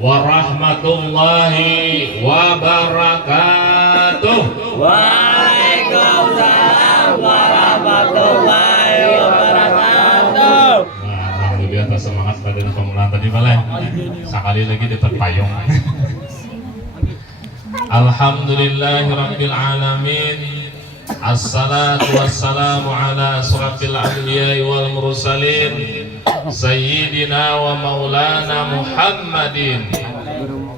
warahmatullahi wabarakatuh. Waalaikumsalam warahmatullahi wabarakatuh. Nah, alhamdulillah atas semangat pada pemulaan tadi malah sekali lagi dapat payung. Alhamdulillahirabbil alamin. Assalatu wassalamu ala asrafil anbiya'i wal mursalin sayyidina wa maulana Muhammadin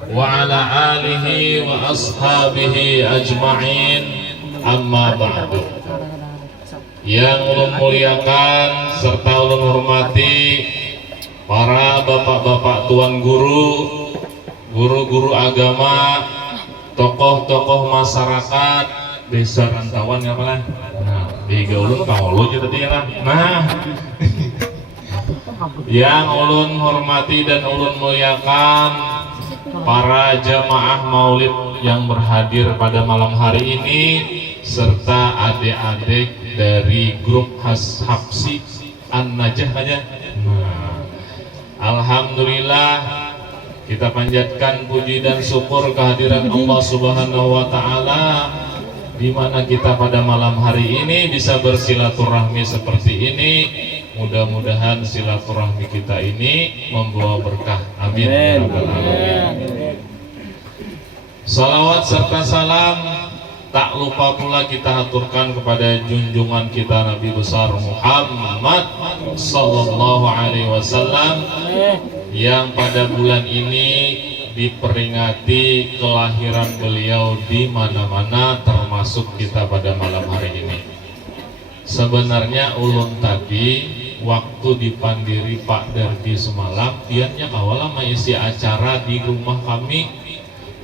wa ala alihi wa ashabihi ajma'in, amma ba'du. Yang ulun muliakan serta ulun hormati para bapak-bapak tuan guru, guru-guru agama, tokoh-tokoh masyarakat desa rantauan ya malah. Nah, di gaulun kaulu kita tadi lah. Nah, yang ulun hormati dan ulun muliakan para jamaah maulid yang berhadir pada malam hari ini serta adik-adik dari grup Habsi An-Najah aja. Nah, alhamdulillah kita panjatkan puji dan syukur kehadiran Allah Subhanahu wa taala di mana kita pada malam hari ini bisa bersilaturahmi seperti ini. Mudah-mudahan silaturahmi kita ini membawa berkah. Amin ya rabbal alamin. Salawat serta salam tak lupa pula kita haturkan kepada junjungan kita Nabi besar Muhammad sallallahu alaihi wasallam yang pada bulan ini diperingati kelahiran beliau di mana-mana, termasuk kita pada malam hari ini. Sebenarnya ulun tadi waktu dipandiri Pak Dardi semalam, dianya kawalah mengisi acara di rumah kami.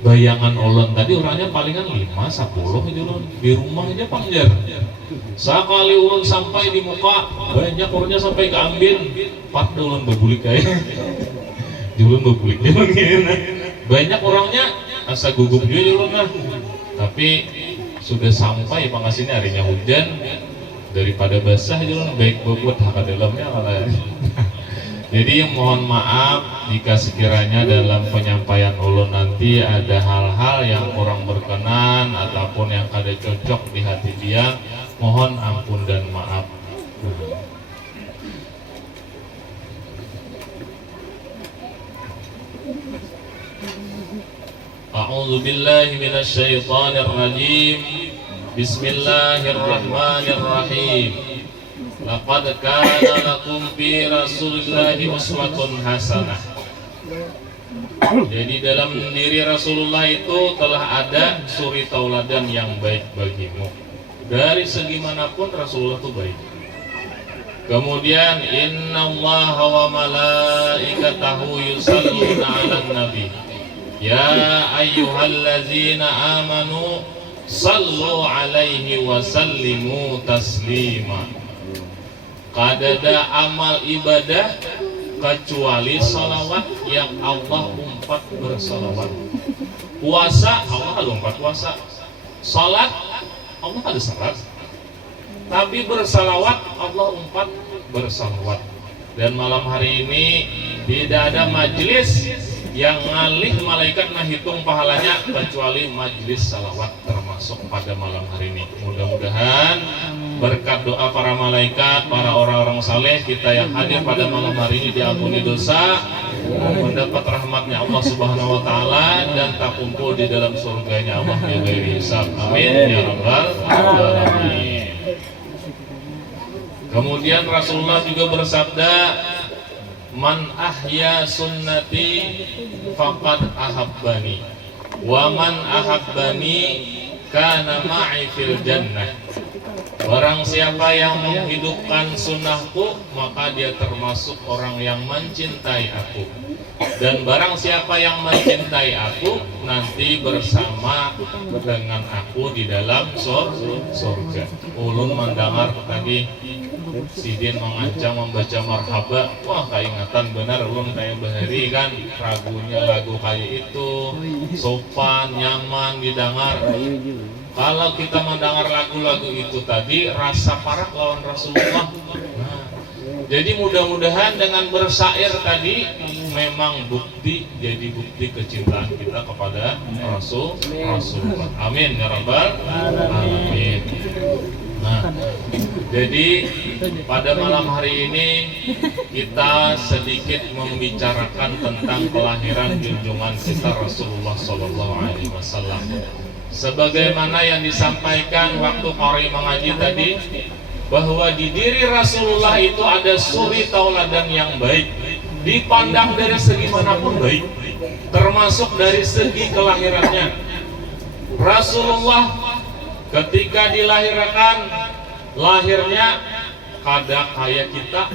Bayangan ulun tadi orangnya palingan 5-10 aja ulun di rumah aja panjer. Sekali ulun sampai di muka banyak orangnya sampai keambil Pak ulun bebulik kayak. Ulun bebulik banyak orangnya asa gugup juga ulun lah. Tapi sudah sampai pengasihnya harinya hujan, daripada basah ulun baik bobot hak dalamnya malah. Jadi mohon maaf jika sekiranya dalam penyampaian ulun nanti ada hal-hal yang kurang berkenan ataupun yang kada cocok di hati dia, mohon ampun dan maaf. A'udzu billahi minasy syaithanir rajim. Bismillahirrahmanirrahim. Laqad kana lakum fi Rasulillahi uswatun hasanah. Jadi dalam diri Rasulullah itu telah ada suri tauladan yang baik bagimu. Dari segi manapun Rasulullah itu baik. Kemudian innallaha wa malaikatahu yusalluna 'alan nabi. Ya ayyuhallazina amanu sallu 'alaihi wa sallimu taslima. Kadada amal ibadah kecuali salawat yang Allah umpat bersalawat. Puasa Allah ada umpat puasa. Salat Allah ada salat. Tapi bersalawat Allah umpat bersalawat. Dan malam hari ini tidak ada majelis yang ngalih malaikat menghitung pahalanya kecuali majelis salawat termasuk pada malam hari ini. Mudah-mudahan berkat doa para malaikat, para orang-orang saleh kita yang hadir pada malam hari ini diampuni dosa, mendapat rahmatnya Allah Subhanahu wa taala dan tak kumpul di dalam surganya Allah bi ghairi hisab. Amin ya rabbal alamin. Kemudian Rasulullah juga bersabda, man ahya sunnati faqad ahabbani wa man ahabbani kana ma'i fil jannah. Barang siapa yang menghidupkan sunnahku, maka dia termasuk orang yang mencintai aku. Dan barang siapa yang mencintai aku, nanti bersama dengan aku di dalam surga. Ulun mendengar tadi Sidin mengancam membaca marhaba, wah keingatan benar ulun kayak bahari kan ragunya lagu kayak itu sopan nyaman didengar. Kalau kita mendengar lagu-lagu itu tadi rasa parah lawan Rasulullah. Nah, jadi mudah-mudahan dengan bersyair tadi memang jadi bukti kecintaan kita kepada Rasulullah. Amin ya rabbal alamin. Nah, jadi pada malam hari ini kita sedikit membicarakan tentang kelahiran junjungan kita Rasulullah Sallallahu Alaihi Wasallam. Sebagaimana yang disampaikan waktu Qari mengaji tadi, bahwa di diri Rasulullah itu ada suri tauladan yang baik, dipandang dari segi manapun baik, termasuk dari segi kelahirannya. Rasulullah ketika dilahirkan, lahirnya kada kayak kita.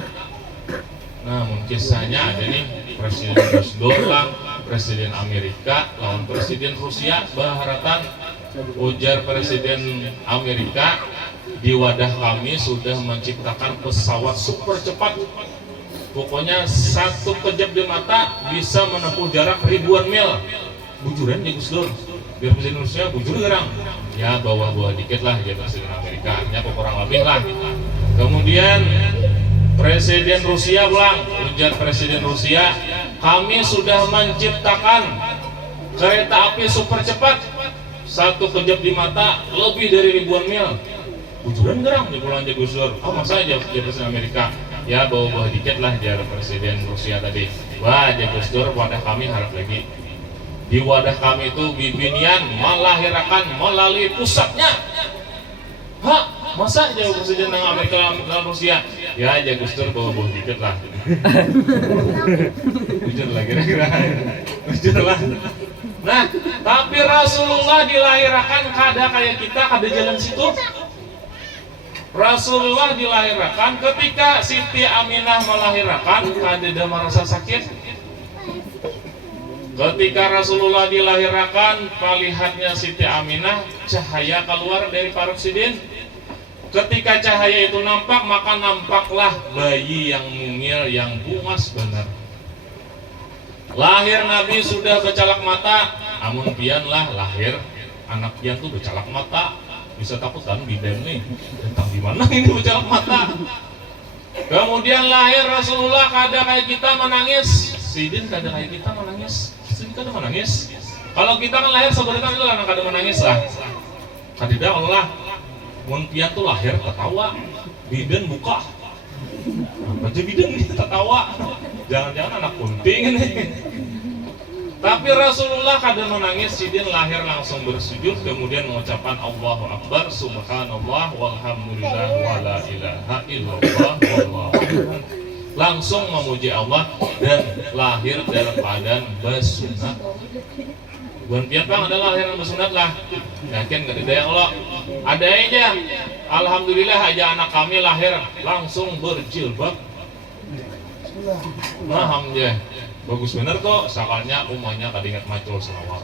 Nah, kisahnya ada nih, Presiden Bush lah, Presiden Amerika lawan Presiden Rusia baharatan. Ujar Presiden Amerika, di wadah kami sudah menciptakan pesawat super cepat. Pokoknya satu kejap di mata bisa menempuh jarak ribuan mil. Bujuran ya Gus Dur, biar Presiden Rusia bujur gerang. Ya bawa-bawa dikit lah dia Presiden Amerika, ya kurang lebih lah. Kemudian Presiden Rusia bilang, ujar Presiden Rusia, kami sudah menciptakan kereta api super cepat, satu kejap di mata lebih dari ribuan mil. Bujuran gerang di pulang Gus Dur. Oh masa aja Presiden Amerika? Ya bawa-bawa dikit lah dia Presiden Rusia tadi. Wah Gus Dur, wadah kami harap lagi. Di wadah kami itu bibinian melahirkan melalui pusatnya. Hah? Masa aja Presiden Amerika dan Rusia? Ya aja Gus Dur bawa-bawa dikit lah. Bujur lah kira-kira. Bujur lah. Nah, tapi Rasulullah dilahirkan kada kayak kita, kada jalan situ. Rasulullah dilahirkan ketika Siti Aminah melahirkan, kada merasa sakit. Ketika Rasulullah dilahirkan, palihatnya Siti Aminah, cahaya keluar dari parut sidin. Ketika cahaya itu nampak, maka nampaklah bayi yang mungil, yang bungas benar. Lahir Nabi sudah bercalak mata, amun pianlah lahir anak pian tuh bercalak mata. Bisa takutan bidan nih, tentang di mana ini bercalak mata. Kemudian lahir Rasulullah, kada kayak kita menangis. Sidin kada kayak kita menangis. Sidin kada menangis. Kalau kita kan lahir sebenarnya itu anak kada menangis lah. Kadida Allah. Mun pian tuh lahir tertawa, bidan buka. Apa aja bidan ini tertawa? Jangan-jangan anak kunting ini. Tapi Rasulullah kada menangis, sidin lahir langsung bersujud, kemudian mengucapkan Allahu Akbar, Subhanallah, walhamdulillah, wala ilaha illallah, wallahu akbar. Langsung memuji Allah dan lahir dalam keadaan bersunat. Bukan pian bang adalah lahir dalam bersunat lah. Yakin gak ada yang Allah. Ada aja. Alhamdulillah aja anak kami lahir langsung berjilbab. Nah, ya. Bagus bener kok, sakalnya umumnya kadingat macul selawar.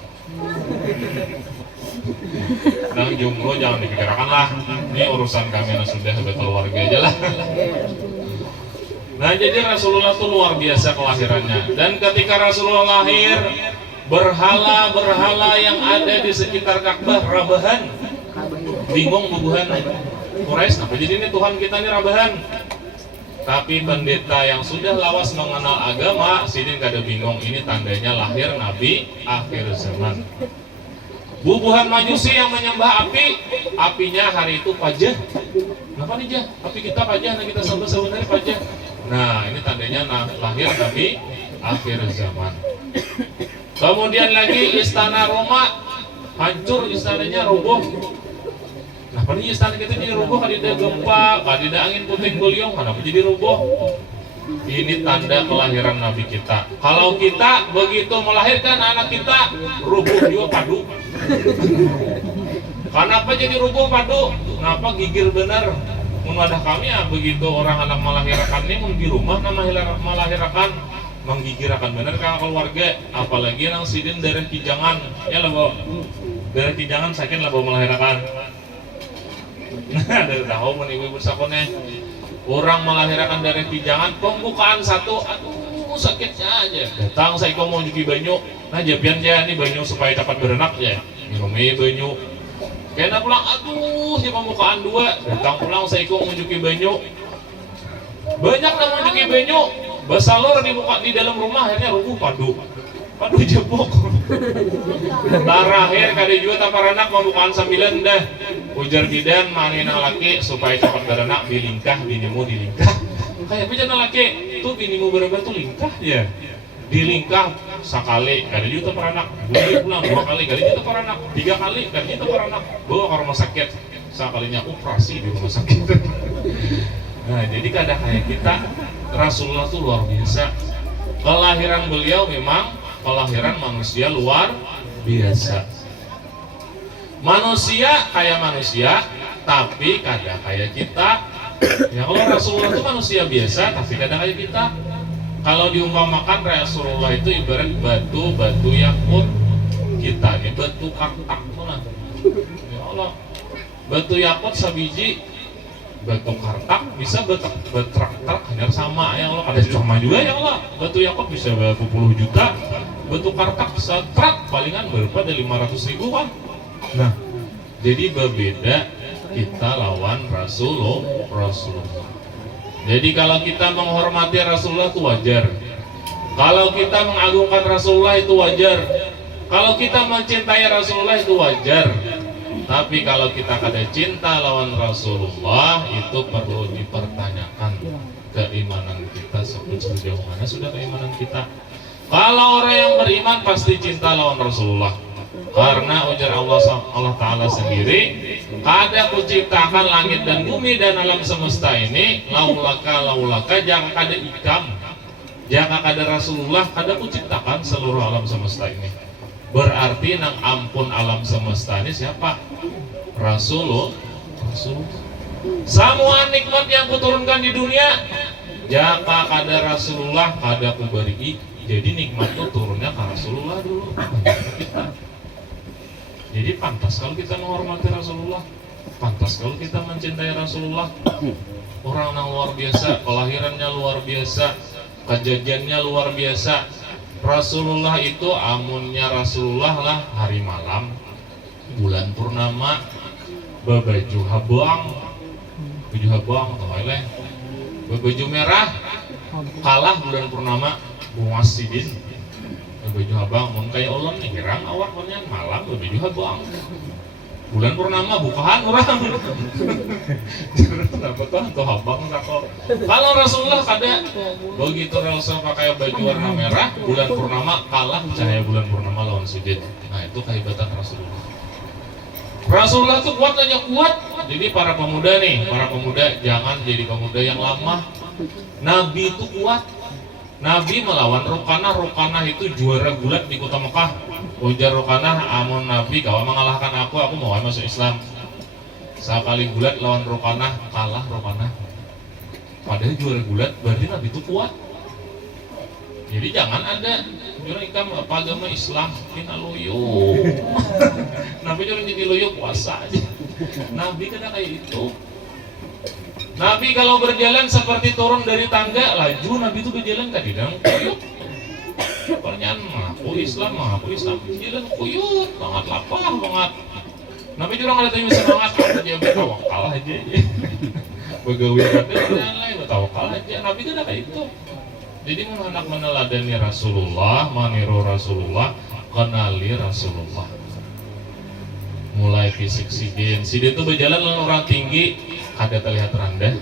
Nang jumroh jangan dipikirkan lah. Ini urusan kami yang sudah berkeluarga aja lah. Nah jadi Rasulullah itu luar biasa kelahirannya. Dan ketika Rasulullah lahir, berhala-berhala yang ada di sekitar Ka'bah rabahan. Bingung bubuhan Quraisy, apa jadi ini Tuhan kita ini rabahan? Tapi pendeta yang sudah lawas mengenal agama, sidin kada bingung, ini tandanya lahir Nabi akhir zaman. Bubuhan Majusi yang menyembah api, apinya hari itu pajah. Kenapa nih jah? Api kita pajah, nah kita sembah sebenarnya pajah. Nah ini tandanya lahir Nabi akhir zaman. Kemudian lagi istana Roma hancur, istananya roboh. Nah, pada istana kita jadi roboh, kadida gempa, kadida angin puting beliung, kenapa jadi roboh? Ini tanda kelahiran Nabi kita. Kalau kita begitu melahirkan anak kita, roboh juga padu. Kenapa jadi roboh padu? Kenapa gigir benar? Munadah kami ya begitu orang anak melahirkan ini mun di rumah nama melahirkan menggigirakan benar kalau keluarga, apalagi yang sidin dari kijangan, ya lah bawa dari kijangan sakit lah bawa melahirkan. Nah dari tahu pun ibu-ibu sakonnya orang melahirkan dari kijangan pembukaan satu, aduh sakitnya aja. Datang saya mau nyuci banyu, nah japian aja nih banyu supaya cepat berenak ya, minumnya banyu. Kena pulang, aduh di pembukaan dua, datang pulang saya mau nyuci banyu. Banyak lah mau nyuci banyu, Basalor di dalam rumah akhirnya rubuh padu jebok. Terakhir kada juga taparanak pembukaan sambilan dah. Ujar bidan manina laki supaya cepat beranak dilingkah binimu dilingkah. Kayak bidan laki tuh binimu berapa tuh lingkah ya. Dilingkah sekali kada juga taparanak. Pulang 2 kali kada juga taparanak. 3 kali kada juga taparanak. Bawa ke rumah sakit. Sekalinya operasi di rumah sakit. Nah, jadi kadang kayak kita Rasulullah tuh luar biasa. Kelahiran beliau memang kelahiran manusia luar biasa. Manusia kayak manusia, tapi kadang kayak kita. Ya kalau Rasulullah itu manusia biasa, tapi kadang kayak kita. Kalau diumpamakan Rasulullah itu ibarat batu yakut, kita ini batu kartak tuh lah. Ya Allah, batu yakut sabiji, batu kartak bisa betrak-trak hanya sama ya Allah, ada sama juga ya Allah. Batu yakut bisa berapa puluh juta, batu kartak setrak palingan berapa dari 500.000 kan. Nah, jadi berbeda kita lawan Rasulullah. Jadi kalau kita menghormati Rasulullah itu wajar. Kalau kita mengagungkan Rasulullah itu wajar. Kalau kita mencintai Rasulullah itu wajar. Tapi kalau kita kada cinta lawan Rasulullah itu perlu dipertanyakan keimanan kita sejauh mana sudah keimanan kita. Kalau orang yang beriman pasti cinta lawan Rasulullah. Karena ujar Allah Ta'ala sendiri, kada kuciptakan langit dan bumi dan alam semesta ini laulaka jangan kada ikam, jangan kada Rasulullah, kada kuciptakan seluruh alam semesta ini. Berarti nang ampun alam semesta ini siapa? Rasulullah. Semua nikmat yang kuturunkan di dunia jaka kada Rasulullah kada kuberi. Jadi nikmat itu turunnya ke Rasulullah dulu. Jadi pantas kalau kita menghormati Rasulullah, pantas kalau kita mencintai Rasulullah. Orang yang luar biasa, kelahirannya luar biasa, kejadiannya luar biasa. Rasulullah itu amunnya Rasulullah lah hari malam, bulan purnama, baju habang atau lain, baju merah, kalah bulan purnama, bunga sidin. Baju habang, mun kayak Allah nih, gerang awak punya malam baju habang. Bulan purnama bukaan orang. Kenapa tuh atau habang atau? Kalau Rasulullah kada begitu Rasulullah pakai baju warna merah, bulan purnama kalah cahaya bulan purnama lawan sujud. Nah itu kehebatan Rasulullah. Rasulullah tuh kuat aja kuat. Jadi para pemuda jangan jadi pemuda yang lama. Nabi itu kuat. Nabi melawan Rukanah itu juara gulat di kota Mekah. Ujar Rukanah, amun Nabi kau mengalahkan aku mau masuk Islam. Sekali gulat lawan Rukanah, kalah Rukanah. Padahal juara gulat, berarti Nabi itu kuat. Jadi jangan ada juara ikam apa agama Islam, kita loyo. Nabi juara jadi loyo puasa aja. Nabi kena kayak itu. Nabi kalau berjalan seperti turun dari tangga, laju Nabi itu berjalan kan di dalam kuyut. Pertanyaan aku Islam jalan kuyut banget, lapar banget. Nabi juga nggak ada yang bisa banget, dia bertawakal aja. Begawi kata dan lain bertawakal aja. Nabi kan kayak itu. Jadi anak meneladani Rasulullah, meniru Rasulullah, kenali Rasulullah. Mulai fisik sidin itu berjalan lawan orang tinggi kada terlihat rendah,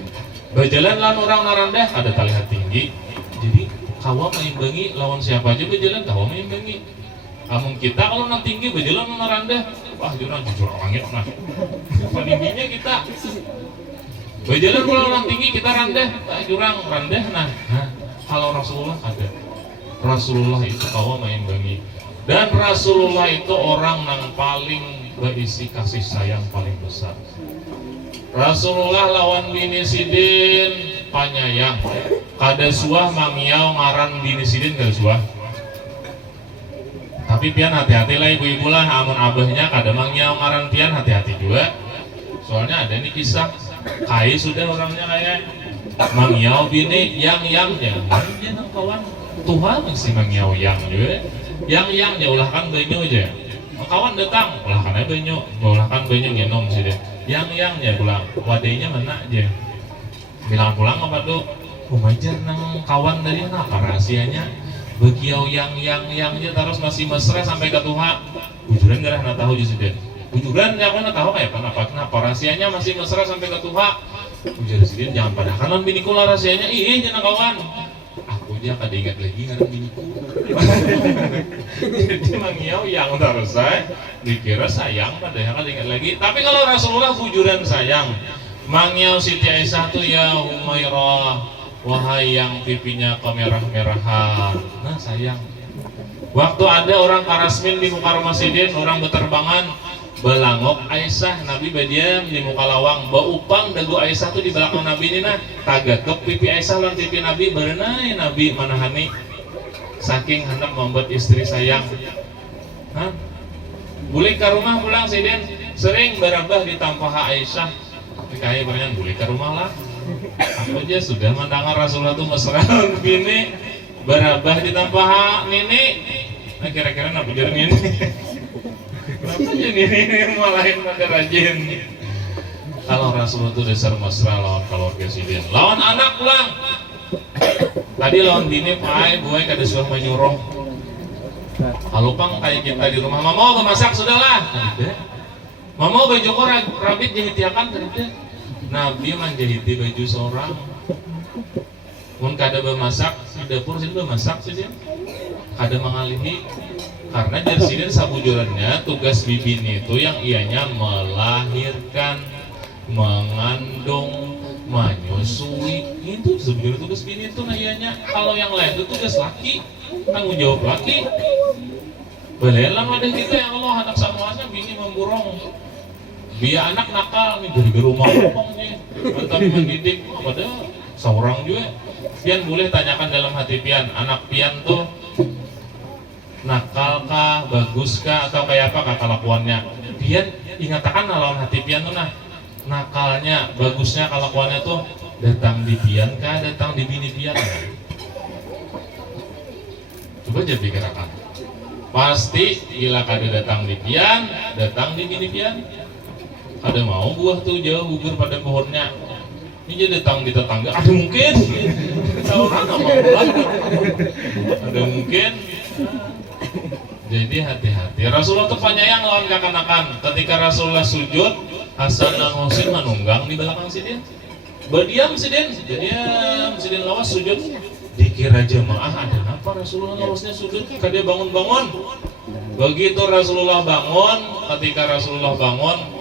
berjalan lawan orang rendah kada terlihat tinggi. Jadi kawa meimbangi lawan siapa aja berjalan kawa meimbangi. Namun kita kalau nang tinggi berjalan lawan rendah, wah jujur langit nah. Peningginya kita berjalan lawan orang tinggi kita rendah, jurang rendah nah. Kalau Rasulullah ada, Rasulullah itu kawa meimbangi. Dan Rasulullah itu orang yang paling berisi kasih sayang paling besar. Rasulullah lawan bini sidin panyayang. Kada suah mangiau ngaran bini sidin kada suah. Tapi pian hati-hati lah ibu-ibu lah, amun abahnya kada mangiau ngaran pian hati-hati juga. Soalnya ada nih kisah kai sudah orangnya kayak mangiau bini yang kawan Tuhan mesti mangiau yang juga. Yang ulahkan banyu aja. Kawan datang, ulahkan aja banyu ngenom sih deh. Yang pulang, wadainya mana aja. Bilang pulang apa tuh? kumajar nang kawan dari apa rahasianya begiau yang aja terus masih mesra sampai ke Tuhan bujuran gak ada tahu justru bujuran ya kan tahu kayak kenapa rahasianya masih mesra sampai ke Tuhan bujuran sih jangan pada kanan biniku lah rahasianya jangan kawan aku aja kada ingat lagi ngaran biniku jadi mangiau yang terus saya dikira sayang padahal kada ingat lagi tapi kalau Rasulullah bujuran sayang mangiau Siti Aisyah tuh ya Humairah wahai yang pipinya kemerah-merahan, nah sayang. Waktu ada orang karasmin di muka rumah Sidin, orang beterbangan, belangok Aisyah, Nabi badiam di muka lawang, baupang dagu Aisyah tuh di belakang Nabi ini nah, tagakep pipi Aisyah lan pipi Nabi berenai Nabi manahani, saking hendak membuat istri sayang. Hah? Boleh ke rumah pulang Sidin, sering berabah di tampah Aisyah, kayak berenang boleh ke rumah lah. Aku aja sudah mendengar Rasulullah itu mesra begini berabah di tampah nini nah kira-kira apa jadi ini kenapa jadi ini malahin pada rajin kalau Rasulullah itu dasar mesra lawan keluarga Sidin lawan anak pulang tadi lawan bini pai buai kada suah menyuruh kalau pang kayak kita di rumah mama memasak sudahlah mama baju kok rabit dihitiakan tadi Nabi menjahiti baju seorang mun kada bermasak di dapur sini bermasak saja kada mengalihi karena dari sini sabujurannya tugas bibin itu yang ianya melahirkan mengandung menyusui itu sebenarnya tugas bini itu nah ianya kalau yang lain itu tugas laki tanggung jawab laki belelang ada kita ya Allah anak samuanya bini memburong biar anak nakal nih dari rumah ngomong nih tapi mendidik pada seorang juga pian boleh tanyakan dalam hati pian anak pian tuh nakal kah bagus kah atau kayak apa kelakuannya pian ingatakan lawan hati pian tuh nah nakalnya bagusnya kelakuannya tuh datang di pian kah datang di bini pian kah? Coba aja pikirkan pasti bila kada datang di pian datang di bini pian ada mau buah tuh jauh gugur pada pohonnya ini jadi datang di tetangga ada mungkin orang nggak mau ada mungkin jadi hati-hati Rasulullah tuh penyayang lawan kekanakan ketika Rasulullah sujud Hasan dan Husain menunggang di belakang Sidin berdiam Sidin Sidin lawas sujud dikira jemaah ada apa Rasulullah lawasnya sujud dia bangun-bangun begitu Rasulullah bangun ketika Rasulullah bangun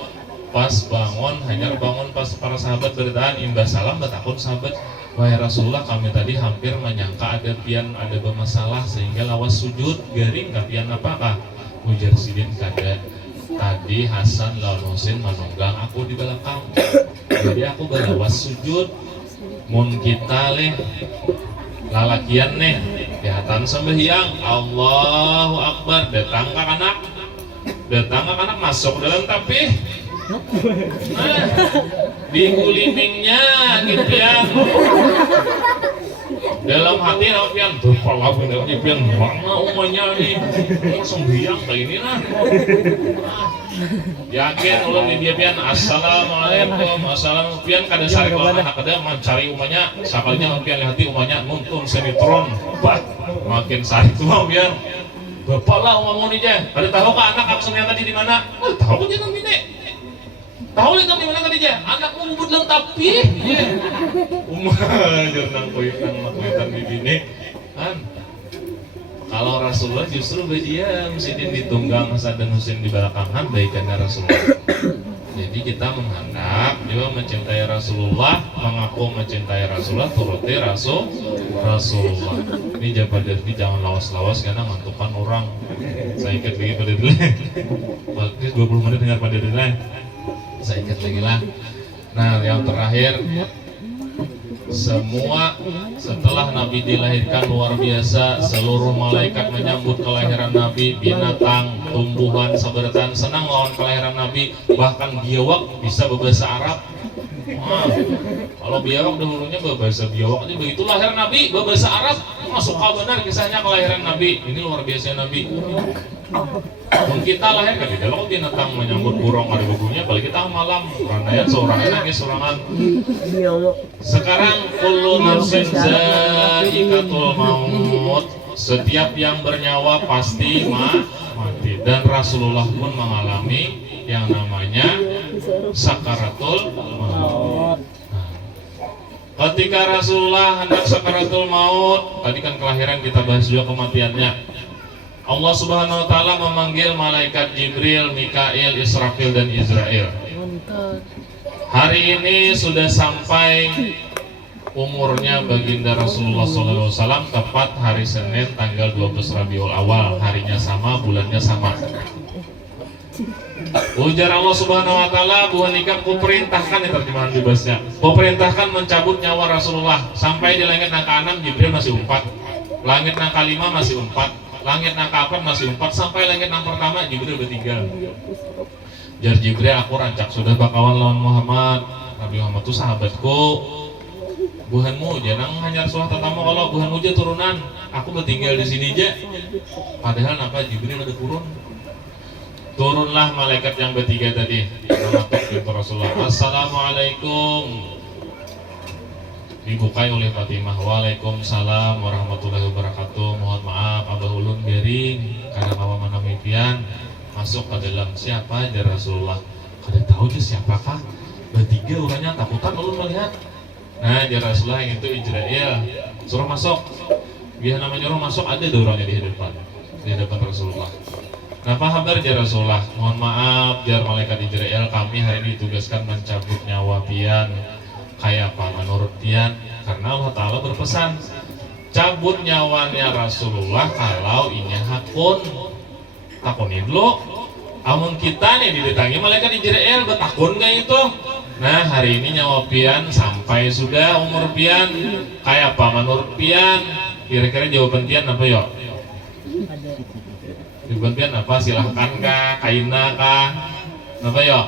pas bangun, hanya bangun pas para sahabat bertahan imbas salam betakun sahabat wahai Rasulullah kami tadi hampir menyangka ada pian ada bermasalah sehingga lawas sujud garing kapian apakah ujar Sidin kada tadi Hasan lawan Husain menunggang aku di belakang jadi aku berlawas sujud mun kita leh lalakian nih kehatan sembahyang Allahu Akbar datang ke anak masuk dalam tapih dingulingnya gitu ya dalam hati pian berpala pian mana umanya nih langsung biang kayak ini nah yakin ulun di dia pian assalamualaikum assalamualaikum pian kada sari anak kada mencari umanya sakalinya pian hati umanya nonton sinetron makin sari tuh pian berpala umah aja kada tahu kah anak absennya tadi di mana tahu aja namanya tahu lihat di mana tadi aja anakmu ngubut lang tapi jurnang koyutan makuitan bibine kan kalau Rasulullah justru berdiam Sidin ditunggang Hasan dan Husain di belakangan baikannya Rasulullah jadi kita menghendak juga mencintai Rasulullah mengaku mencintai Rasulullah turuti Rasulullah ini jangan lawas-lawas karena ngantukan orang saya ikat lagi pada dulu 20 menit dengar pada dulu saya ikat lagi lah. Nah yang terakhir semua setelah Nabi dilahirkan luar biasa seluruh malaikat menyambut kelahiran Nabi binatang, tumbuhan, seberatan senang lawan kelahiran Nabi bahkan giawak bisa berbahasa Arab Wah, kalau biawak dahulunya berbahasa biawak aja begitu lahir Nabi, berbahasa Arab masuk benar kisahnya kelahiran Nabi. Ini luar biasa Nabi. Pun kita lahir kan tidak lo binatang menyambut burung ada bagunya, balik kita malam randaian seorang nangis sorangan. Sekarang kullu nafsin za'iqatul maut, setiap yang bernyawa pasti mati, dan Rasulullah pun mengalami yang namanya sakaratul maut. Ketika Rasulullah hendak sakaratul maut, tadi kan kelahiran kita bahas juga kematiannya. Allah Subhanahu wa taala memanggil malaikat Jibril, Mikail, Israfil dan Israel. Hari ini sudah sampai umurnya baginda Rasulullah SAW, tepat hari Senin tanggal 12 Rabiul Awal, harinya sama, bulannya sama. Ujar Allah Subhanahu wa taala, buhanikam kuperintahkan, yang terjemahan bebasnya, kuperintahkan mencabut nyawa Rasulullah sampai di langit angka 6 Jibril masih umpat, langit angka 5 masih umpat, langit angka 4 masih umpat, sampai langit yang pertama Jibril bertinggal. Jar Jibril, aku rancak sudah bakawan lawan Muhammad. Nabi Muhammad itu sahabatku. Buhanmu jangan hanya Rasulullah tetamu, kalau buhanmu aja turunan, aku bertinggal di sini aja. Padahal apa Jibril ada turun. Turunlah malaikat yang bertiga tadi, mengatuk Rasulullah. Assalamualaikum. Dibukai oleh Fatimah. Waalaikumsalam warahmatullahi wabarakatuh. Mohon maaf abah ulun bering karena bawa mana mimpian masuk ke dalam. Siapa aja Rasulullah? Kada tahu aja siapakah? Bertiga orangnya takutan ulun melihat. Nah aja Rasulullah yang itu Israel suruh masuk. Dia namanya orang masuk, ada orangnya di hadapan Rasulullah. Apa kabar jar Rasulullah? Mohon maaf jar malaikat Israel, kami hari ini ditugaskan mencabut nyawa pian. Kayak apa menurut pian? Karena Allah Ta'ala berpesan cabut nyawanya Rasulullah kalau ini hakun. Takunin dulu. Amun kita nih didatangi malaikat Israel bertakun kayak itu. Nah hari ini nyawa pian sampai sudah umur pian. Kayak apa menurut pian? Kira-kira jawaban pian apa yuk? Jawaban pian apa? Silahkan kah? Kaina kah? Apa yuk?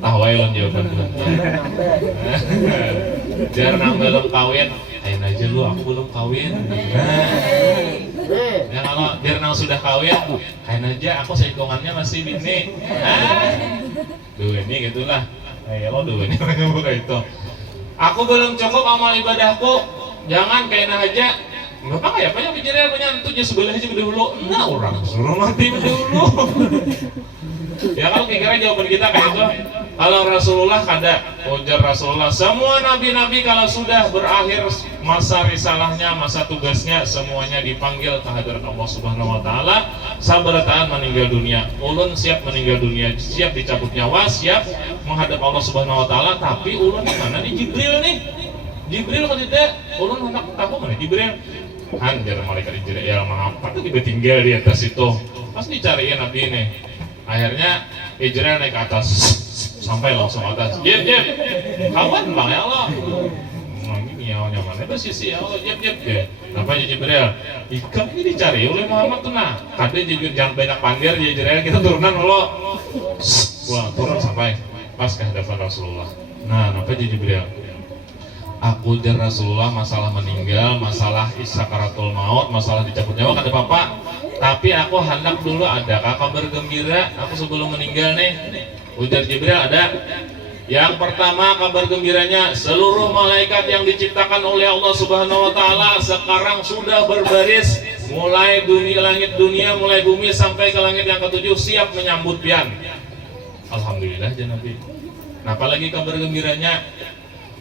Tahu aja jawaban pian. Jarang belum kawin. Kain aja lu, aku belum kawin. Ya kalau Dirnang sudah kawin, kain aja, aku seikongannya masih bini. Duh ini gitulah. Ya lo duh ini bukan itu. Aku belum cukup amal ibadahku, jangan kain aja. Bapak kayak apa yang bicara punya antunya sebelah aja dulu. Nah orang suruh mati dulu. Ya kalau kira-kira jawaban kita kayak itu. Kalau Rasulullah kada, ujar Rasulullah, semua nabi-nabi kalau sudah berakhir masa risalahnya, masa tugasnya, semuanya dipanggil ke hadirat Allah Subhanahu wa taala, sabarataan meninggal dunia. Ulun siap meninggal dunia, siap dicabut nyawa, siap menghadap Allah Subhanahu wa taala, tapi ulun di mana nih Jibril nih? Jibril kok tidak? Ulun hendak tahu mana Jibril? Anjar malaikat Jibril mengapa tuh tinggal di atas itu. Pas dicariin nabi ini. Akhirnya Jibril naik ke atas sampai langsung atas. Jep, kawan bang ya Allah. Ini nyaman itu sisi ya Allah jep. Namanya Jibril. Ikan ini dicari oleh Muhammad tuh nah. Kadang jangan banyak panggil Jibril, kita turunan lo. Wah turun sampai pas ke hadapan Rasulullah. Nah, namanya Jibril. Aku dan Rasulullah masalah meninggal, masalah sakaratul maut, masalah dicabut nyawa kada apa-apa. Tapi aku hendak dulu ada kabar gembira aku sebelum meninggal nih. Ujar Jibril ada. Yang pertama kabar gembiranya, seluruh malaikat yang diciptakan oleh Allah Subhanahu wa taala sekarang sudah berbaris mulai langit dunia, mulai bumi sampai ke langit yang ketujuh siap menyambut pian. Alhamdulillah ya Nabi. Nah, apalagi kabar gembiranya?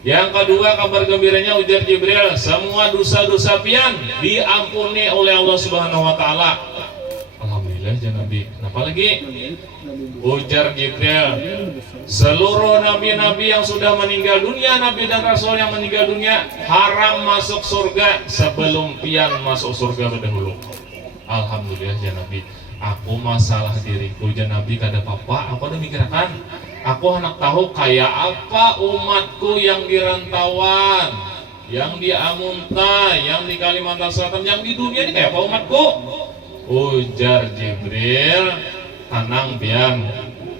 Yang kedua kabar gembiranya ujar Jibril, semua dosa-dosa pian diampuni oleh Allah Subhanahu wa taala. Alhamdulillah ya Nabi. Apalagi ujar Jibril, seluruh nabi-nabi yang sudah meninggal dunia, nabi dan rasul yang meninggal dunia haram masuk surga sebelum pian masuk surga berdahulu. Alhamdulillah ya Nabi. Aku masalah diriku ya Nabi kada apa-apa, aku udah mikirkan. Aku hendak tahu kayak apa umatku yang di rantauan, yang di Amunta, yang di Kalimantan Selatan, yang di dunia ini kayak apa umatku? Ujar Jibril, tenang pian,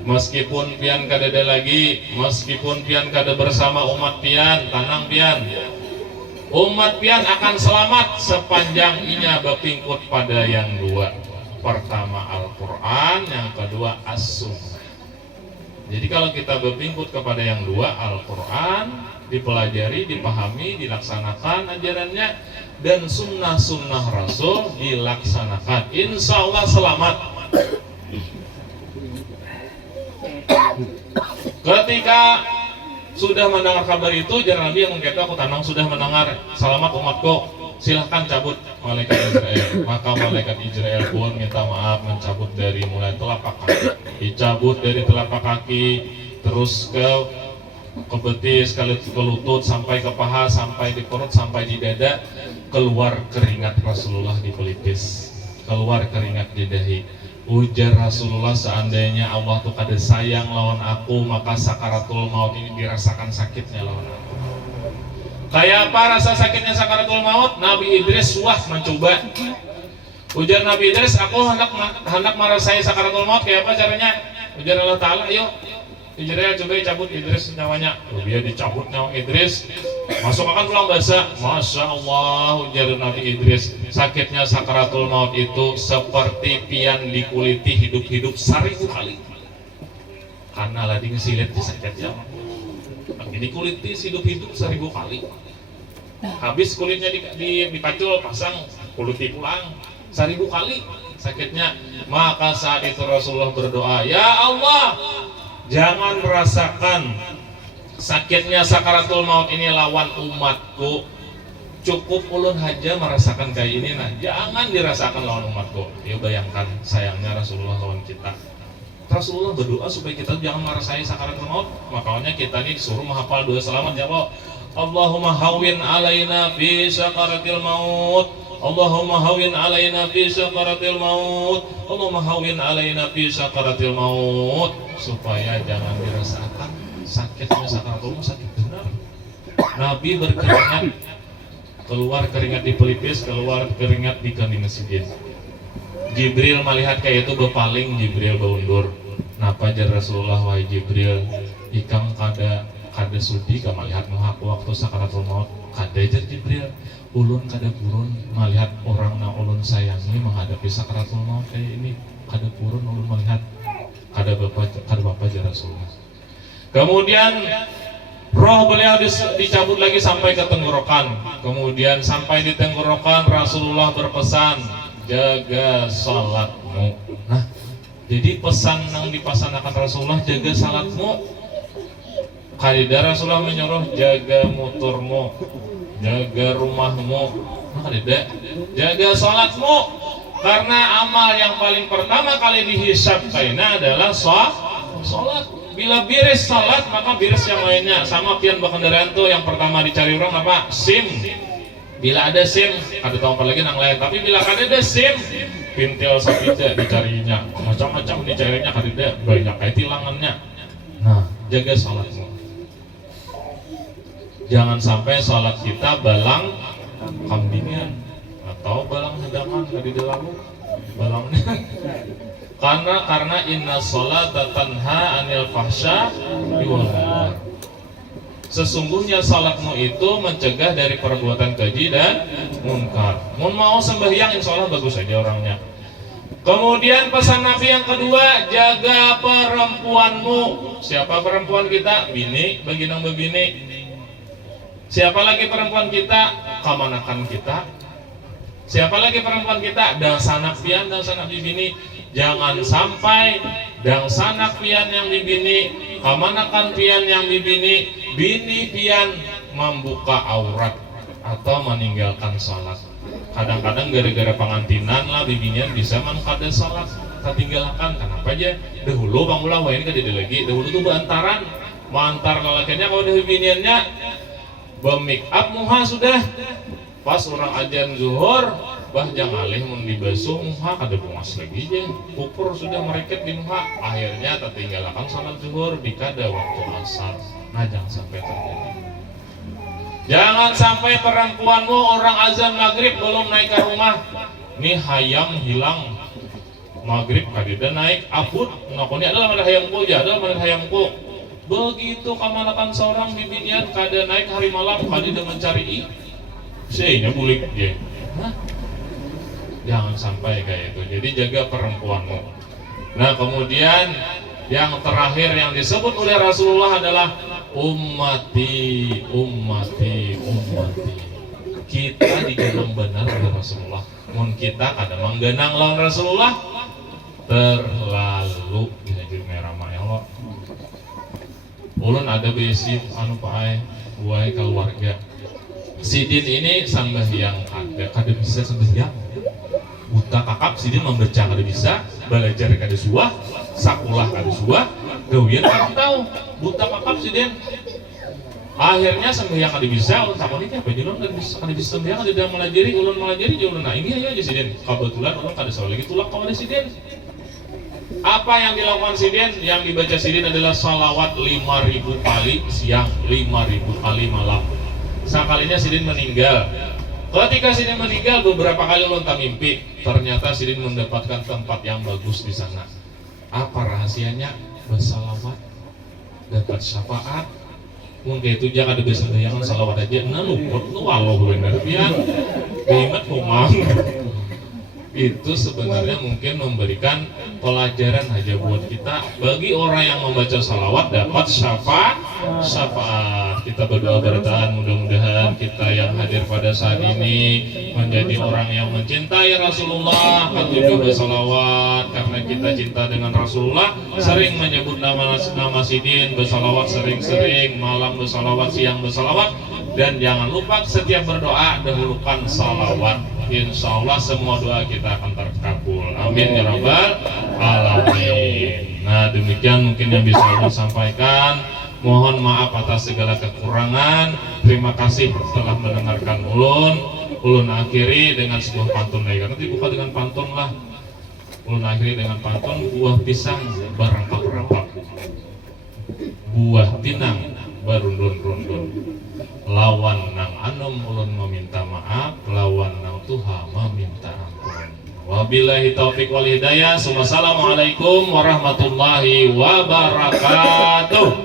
Meskipun pian kadada lagi, meskipun pian kada bersama umat pian, tenang pian. Umat pian akan selamat sepanjang inya berpingkut pada yang dua. Pertama Al-Quran, yang kedua As-Sunnah. Jadi kalau kita berpingkut kepada yang dua, Al-Quran dipelajari, dipahami, dilaksanakan ajarannya, dan sunnah-sunnah Rasul dilaksanakan, insya Allah selamat. Ketika sudah mendengar kabar itu, jangan Nabi yang mengatakan, aku tanang sudah mendengar, selamat umatku, silahkan cabut malaikat Israel. Maka malaikat Israel pun minta maaf, mencabut dari mulai telapak kaki, dicabut dari telapak kaki, terus ke betis, ke lutut, sampai ke paha, sampai di perut, sampai di dada. Keluar keringat Rasulullah di pelipis, keluar keringat di dahi. Ujar Rasulullah, seandainya Allah tuh kada sayang lawan aku, maka sakaratul maut ini dirasakan sakitnya lawan aku. Kayak apa rasa sakitnya sakaratul maut? Nabi Idris wah mencoba. Ujar Nabi Idris, aku hendak merasai sakaratul maut, kayak apa caranya? Ujar Allah Ta'ala, yuk Israel coba cabut Idris nyawanya. Dia dicabut nyawa Idris, masuk akan pulang basah. Masya Allah, ujar Nabi Idris, sakitnya sakaratul maut itu seperti pian dikuliti hidup-hidup 1000 kali. Karena lagi ngesilit di sakitnya, lagi dikuliti hidup-hidup 1000 kali. Habis kulitnya dipacul, pasang, kuliti pulang 1000 kali sakitnya. Maka saat itu Rasulullah berdoa, ya Allah, jangan merasakan sakitnya sakaratul maut ini lawan umatku. Cukup ulun aja merasakan kayak ini, nah jangan dirasakan lawan umatku. Ya bayangkan sayangnya Rasulullah lawan kita. Rasulullah berdoa supaya kita jangan merasai sakaratul maut. Makanya kita nih disuruh menghafal doa selamat, ya Allah. Allahumma hawwin alaina fi sakaratil maut. Allahumma hawwin alaina fi sakaratil maut. Allahumma hawwin alaina fi sakaratil maut. Supaya jangan dirasakan sakitnya sakaratul maut, sakit benar. Nabi berkeringat, keluar keringat di pelipis, keluar keringat di kening masjid. Jibril melihat kayak itu berpaling, Jibril berundur. Napa jar Rasulullah, wahai Jibril, ikang kada sudi ka melihat muhak waktu sakaratul maut. Kada jar Jibril, ulun kada purun melihat orang na ulun sayangi menghadapi sakaratul maut kayak ini. Kada purun ulun melihat, kada bapak jar Rasulullah. Kemudian roh beliau dicabut lagi sampai ke tenggorokan. Kemudian sampai di tenggorokan Rasulullah berpesan, jaga salatmu. Nah, jadi pesan yang dipasanakan Rasulullah, jaga salatmu. Kadida Rasulullah menyuruh jaga motormu, jaga rumahmu. Nah, kadida jaga salatmu, karena amal yang paling pertama kali dihisab kaina adalah salat. Bila biris salat, maka biris yang lainnya. Sama pian berkendaraan tuh, yang pertama dicari orang apa? SIM. Bila ada SIM, ada tahu apa lagi yang lain. Tapi bila ada SIM, pintil sapita dicarinya, macam-macam dicarinya, kadida banyak kayak tilangannya. Nah, jaga salatmu. Jangan sampai salat kita balang kambingan atau balang hidangan kadida lalu balangnya. Karena inna sholata tanha anil fahsya wal munkar. Sesungguhnya salatmu itu mencegah dari perbuatan keji dan munkar. Mun mau sembahyang insya Allah bagus saja orangnya. Kemudian pesan Nabi yang kedua, jaga perempuanmu. Siapa perempuan kita? Bini, baginang bebini. Siapa lagi perempuan kita? Kamanakan kita. Siapa lagi perempuan kita? Dan sanak pian, dan sanak bibini. Jangan sampai dan sanak pian yang bibini, kamanakan pian yang bibini, bini pian membuka aurat atau meninggalkan sholat. Kadang-kadang gara-gara pengantinan lah bibinya bisa kada sholat, tertinggalkan. Kenapa aja? Dahulu bang ulah wah ini kadida lagi. Dahulu tuh bantaran, mantar lelakinya kalau dah biniannya make up muha sudah. Pas orang ajan zuhur, bah jangan alih mun dibasuh muha kada bungas lagi aja. Ukur sudah mereket di muha. Akhirnya tertinggalkan salat zuhur di kada waktu asar. Nah jangan sampai terjadi. Jangan sampai perempuanmu orang azan maghrib belum naik ke rumah, nih hayam hilang. maghrib kadida naik aput nakoni adalah mana hayamku ya adalah mana hayamku begitu kamanakan seorang bibinian kada naik hari malam kadida mencari sehingga bulik ya jangan sampai kayak itu. Jadi jaga perempuanmu. Nah kemudian yang terakhir yang disebut oleh Rasulullah adalah ummati ummati ummati. Kita digenang benar oleh Rasulullah. Mun kita kada menggenang lawan Rasulullah terlalu jadi merah ya Allah. Ulun ada besi anu pae buai keluarga. Sidin ini sambahyang kada bisa sambahyang. Buta kakap sidin membaca kada bisa, belajar kada suah, sakulah kada suah, gawian kada tahu. Buta kakap sidin. Akhirnya sambahyang kada bisa, ulun takoni apa jadi ulun kada bisa sambahyang kada melajari, ulun melajari je ulun. Nah ini aja sidin. Kebetulan ulun kada salah lagi tulak kepada sidin. Apa yang dilakukan sidin? Yang dibaca sidin adalah salawat 5.000 kali siang, 5.000 kali malam. Sekalinya sidin meninggal. Ketika sidin meninggal beberapa kali ulun tak mimpi, ternyata sidin mendapatkan tempat yang bagus di sana. Apa rahasianya? Bersalawat, dapat syafaat. Mungkin itu jangan ada besembayangan salawat aja. Nah luput lu Allah bener pian. Bimet humang. Itu sebenarnya mungkin memberikan pelajaran aja buat kita. Bagi orang yang membaca salawat dapat syafaat. Kita berdoa bertahan, mudah-mudahan kita yang hadir pada saat ini menjadi orang yang mencintai Rasulullah, juga bersalawat karena kita cinta dengan Rasulullah. Sering menyebut nama sidin, bersalawat sering-sering, malam bersalawat, siang bersalawat. Dan jangan lupa setiap berdoa dahulukan salawat. Insya Allah semua doa kita akan terkabul. Amin ya rabbal alamin. Nah demikian mungkin yang bisa saya sampaikan. Mohon maaf atas segala kekurangan. Terima kasih telah mendengarkan ulun. Ulun akhiri dengan sebuah pantun lagi. Nanti buka dengan pantun lah. Ulun akhiri dengan pantun. Buah pisang berangkap-rangkap, buah pinang berundun-rundun. Lawan nang anom ulun meminta maaf, lawan nang Tuhan meminta ampun. Wabillahi taufiq wal hidayah. Wassalamualaikum warahmatullahi wabarakatuh.